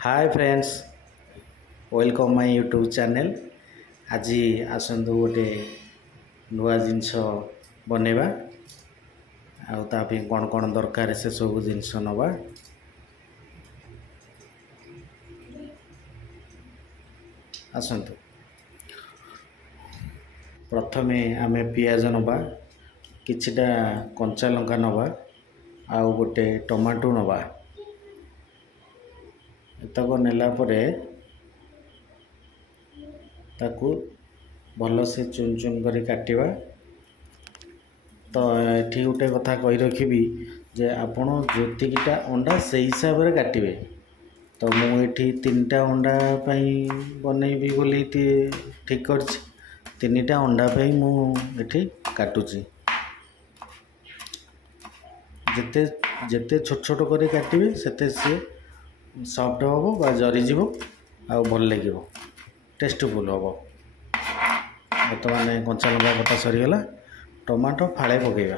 Hi friends, welcome my YouTube channel. आज आसतु गोटे नुआ जिनस बनैबा कौन कौन दरकार से सब जिनस नवा। आसतु प्रथमे आमे पियाज नवा, किछिटा कंचा लंका नवा, आउ गोटे टमाटो नवा। एतक नेला परे ताकू भल से चुन चुन कर काटिबा। तो ये गोटे कथा कही रखी जे आपण जेतिकीटा अंडा से हिसाब से काटिबे। तो मुझे 3टा अंडा बनैबी बोली ठीक कर 3टा अंडा मुझे काटुची। जिते जिते छोट छोट कर काटिबे सेते से सॉफ्ट हम बा जरीजीव आ भल लगे, टेस्टफुल हम। बर्तमान कंचा लंका कटा सरीगला। टमाटो फाड़े पकेबा।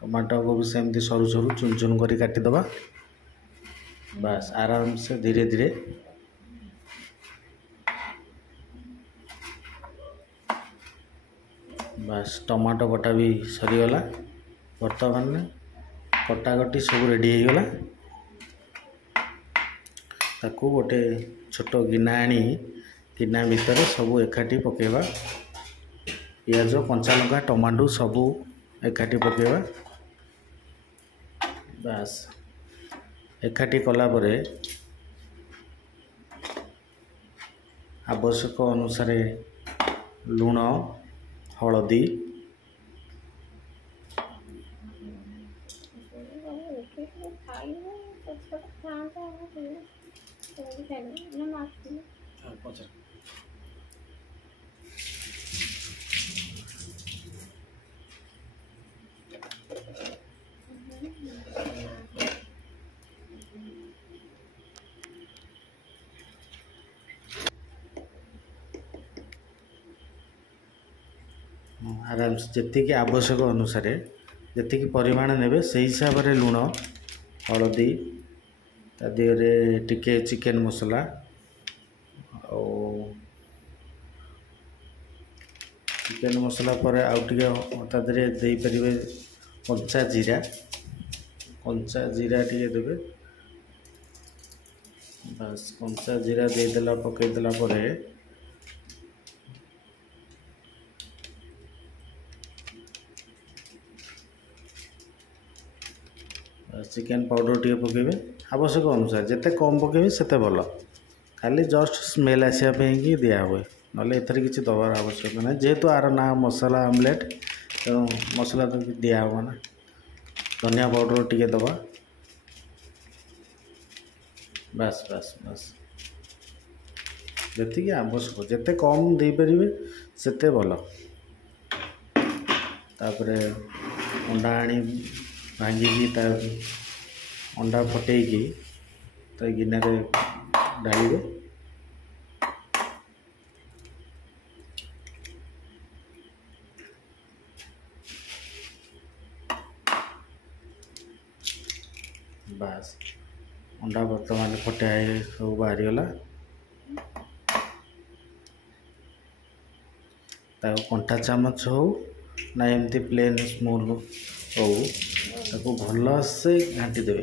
टमाटो को भी सेमती सरू सरू चुन चुन कर काटिदबा। बस आराम से धीरे धीरे बस टमाटो कटा भी सरीगला। बर्तमान कटाकटी सब रेडी हो गला। ताकू गोटे छोट गिना आनी गिना भितर सब एकाठी पकेबा। पियाज कंचा लंका टमाटो सब एकाठी पकेबा। बस एकाठी कला परे आवश्यक अनुसार लुण, हलदी, आराम से जी आवश्यक अनुसार जी परिमाण ने से हिसाब से लुण, हलदी, तादिहरे टिके चिकेन मसला चिकेन मसला पर आउ टे दे पारे कंचा जीरा टे देवे। बस कंचा जीरा देदेला पकईदेला चिकेन पाउडर टे पकेबे आवश्यक अनुसार। जिते कम पकेबे सेते भल। खाली जस्ट स्मेल आसापी दिया हुए ना एथर किसी दबार आवश्यक ना। जेहेतु आर ना मसला आमलेट तेणु मसला तो दिया हम ना। धनिया पाउडर टे दबा। बस बस बस जी आवश्यक जिते कम दे पारे सेते भल। तापर अंडा आनी भांगी अंडा फटेकी तो गिना ढालिबे। बस अंडा बर्तमान फटा सब बाहरी गला। कंटा चामच हो ना एमती प्लेन स्पून हो ताको भल से घाटी देवे।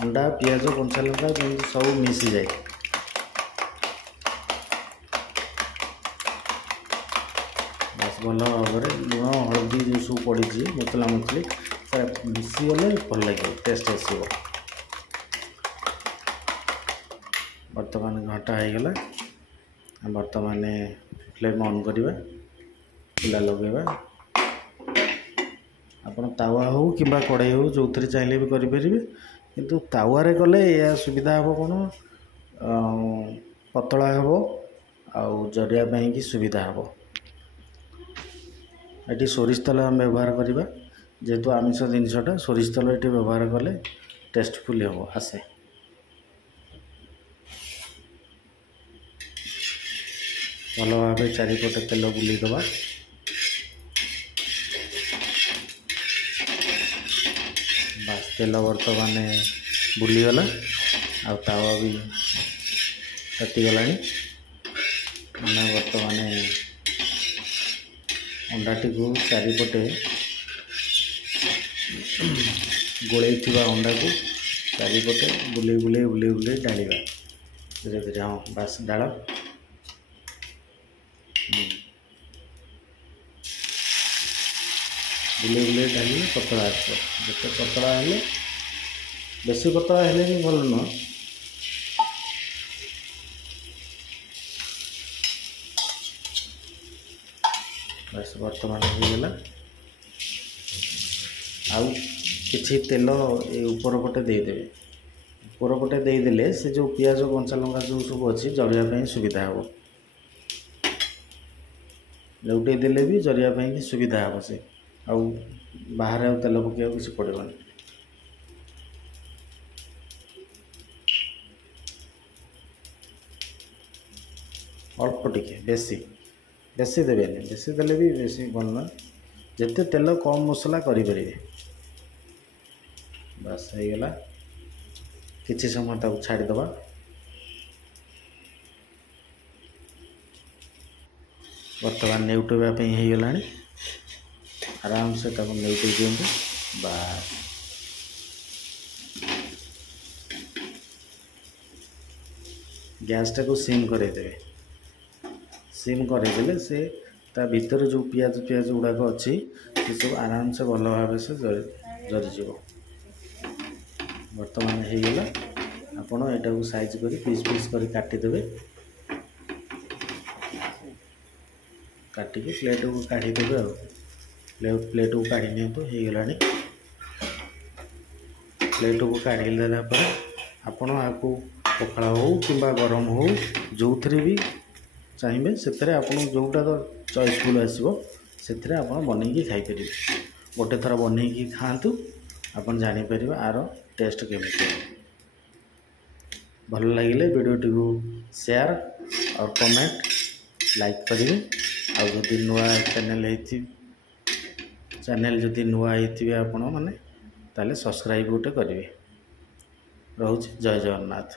अंडा पियाज कंचा लंका जमी सब मिसी जाए। बस भल भाव लुण हलदी जो सब पड़ी मसला मछली मिसी गले भल लगे, टेस्ट आसो। बर्तमान घंटा हो गला। बर्तमान फ्लेम ऑन करवा, चूल्हा लगेगा। आपन तावा हो कि कड़ाई हो जो थे चाहिए भी करें, किंतु तावारे कले या सुविधा हम कौन पतला हम जरिया की सुविधा हम। ये सोरिष तेल आम व्यवहार करवा। जेहेतु आमिष जिनसटा सोरिष तेल ये व्यवहार कले टेस्टफुल हम आसे। भल भाव चारिपटे तेल बुलेदबा। बस तेल बर्तमान बुलीगला। ଆଉ ତାୱା ବି ତାତିଗଲାଣି। ଆମେ ବର୍ତ୍ତମାନ ଅଣ୍ଡାଟିକୁ ଚାରିପଟେ ଗୋଳେଇଥିବା ଅଣ୍ଡାକୁ ଚାରିପଟେ ବୁଲେଇ ବୁଲେଇ ବୁଲେଇ ବୁଲେଇ ଢାଳିବା ଧୀରେ ଧୀରେ। ହଁ ବାସ୍ ଢାଳ। ବୁଲେଇ ବୁଲେଇ ଢାଳିଲେ ପତଳା ଆସିବ। ଯେତେ ପତଳା ହେଲେ, ବେଶୀ ପତଳା ହେଲେ ବି ଭଲ ନୁହଁ। ବାସ୍ ବର୍ତ୍ତମାନ ହେଇଗଲା। ଆଉ କିଛି ତେଲ ଏ ଉପର ପଟେ ଦେଇଦେବେ। ଉପର ପଟେ ଦେଇଦେଲେ ସେ ଯେଉଁ ପିଆଜ କଞ୍ଚା ଲଙ୍କା ଯେଉଁ ସବୁ ଅଛି ଜଳିବା ପାଇଁ ସୁବିଧା ହେବ। ଲେଉଟେଇ ଦେଲେ ବି ଜଳିବା ପାଇଁ ସୁବିଧା ହେବ। ସେ ଆଉ ବାହାରେ ଆଉ ତେଲ ପକାଇବାକୁ କିଛି ପଡ଼ିବନି। ଅଳ୍ପ ଟିକେ, ବେଶୀ ଦେବେନି। ବେଶୀ ଦେଲେ ବି ବେଶୀ ଭଲ ନୁହେଁ। ଯେତେ ତେଲ କମ୍ ମସଲା କରିପାରିବେ। ବାସ୍ ହେଇଗଲା। କିଛି ସମୟ ତାକୁ ଛାଡ଼ିଦେବା। ବର୍ତ୍ତମାନ ନେଉଟେଇବା ପାଇଁ ହେଇଗଲାଣି। ଆରାମସେ ତାକୁ ନେଉଟେଇ ଦିଅନ୍ତୁ। ବାସ୍ ଗ୍ୟାସ୍ଟାକୁ ସିମ୍ କରେଇଦେବେ। ସିମ୍ କରେଇଦେଲେ ସେ ତା ଭିତରେ ଯେଉଁ ପିଆଜ ଗୁଡ଼ାକ ଅଛି ସେସବୁ ଆରାମସେ ଭଲ ଭାବେ ସେ ଜରିଯିବ। ବର୍ତ୍ତମାନ ହେଇଗଲା। ଆପଣ ଏଟାକୁ ସାଇଜ୍ କରି ପିସ୍ ପିସ୍ କରି କାଟିଦେବେ। କାଟିକି ପ୍ଲେଟ୍କୁ କାଢ଼ିଦେବେ। ଆଉ ପ୍ଲେଟ୍କୁ କାଢ଼ି ନିଅନ୍ତୁ। ହେଇଗଲାଣି। ପ୍ଲେଟ୍କୁ କାଢ଼ି ଦେଲା ପରେ ଆପଣ ଆକୁ ପଖାଳ ହେଉ କିମ୍ବା ଗରମ ହେଉ ଯେଉଁଥିରେ ବି ଚାହିଁବେ ସେଥିରେ ଆପଣଙ୍କୁ ଯେଉଁଟା ଚଏସ୍ଫୁଲ୍ ଆସିବ ସେଥିରେ ଆପଣ ବନେଇକି ଖାଇପାରିବେ। ଗୋଟେ ଥର ବନେଇକି ଖାଆନ୍ତୁ, ଆପଣ ଜାଣିପାରିବେ ଆର ଟେଷ୍ଟ କେମିତି। ଭଲ ଲାଗିଲେ ଭିଡ଼ିଓଟିକୁ ସେୟାର ଆଉ କମେଣ୍ଟ ଲାଇକ୍ କରିବେ। ଆଉ ଯଦି ନୂଆ ଚ୍ୟାନେଲ୍ ଯଦି ନୂଆ ହେଇଥିବେ ଆପଣମାନେ ତାହେଲେ ସବସ୍କ୍ରାଇବ୍ ଗୋଟେ କରିବେ। ରହୁଛି। ଜୟ ଜଗନ୍ନାଥ।